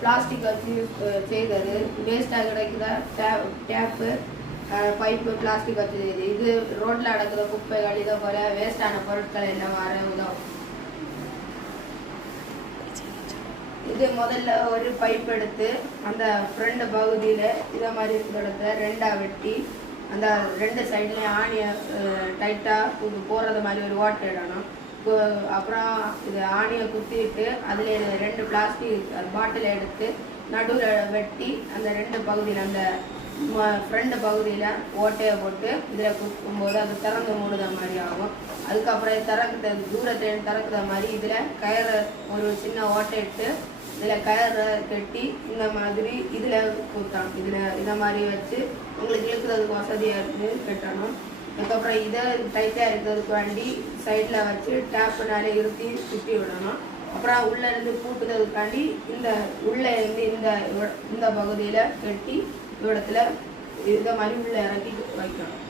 Plastic வச்சு செய்தது. வேஸ்ட்டாக கிடைக்குதா டேப்பு பைப்பு பிளாஸ்டிக் வச்சு செய்யுது. இது ரோட்டில் அடக்குற குப்பைகள் இதை போல வேஸ்டான பொருட்கள் எல்லாம் வர உதவும். இது முதல்ல ஒரு பைப் எடுத்து அந்த ஃப்ரண்ட் பகுதியில் இதை மாதிரி இருக்கிற இடத்த ரெண்டாக வெட்டி அந்த ரெண்டு சைட்லேயும் ஆணியை டைட்டாக போடுறது மாதிரி ஒரு ஓட்டை இடணும். அப்புறம் இது ஆணியை குத்திட்டு அதில் ரெண்டு பிளாஸ்டிக் பாட்டிலை எடுத்து நடுவில் வெட்டி அந்த ரெண்டு பகுதியில் அந்த ஃப்ரண்ட் பகுதியில் ஓட்டையை போட்டு இதில் குத்தும்போது அது திறந்து மூடுத மாதிரி ஆகும். அதுக்கப்புறம் தூரத்தில் திறக்குற மாதிரி இதில் கயிறை ஒரு சின்ன ஓட்டை இட்டு இதில் கயிறை கட்டி இந்த மாதிரி இதில் குத்தணும். இந்த மாதிரி வச்சு உங்களுக்கு இழுக்கிறதுக்கு வசதியாக இருந்து கட்டணும். அதுக்கப்புறம் இதை டைட்டாக இருக்கிறதுக்கு வேண்டி சைடில் வச்சு டேப்புனாலே இருத்தி சுற்றி விடணும். அப்புறம் உள்ளேருந்து பூட்டுறதுக்காண்டி இந்த உள்ளே இருந்து இந்த பகுதியில் கட்டி இடத்துல இதை மாதிரி உள்ளே இறக்கி வைக்கணும்.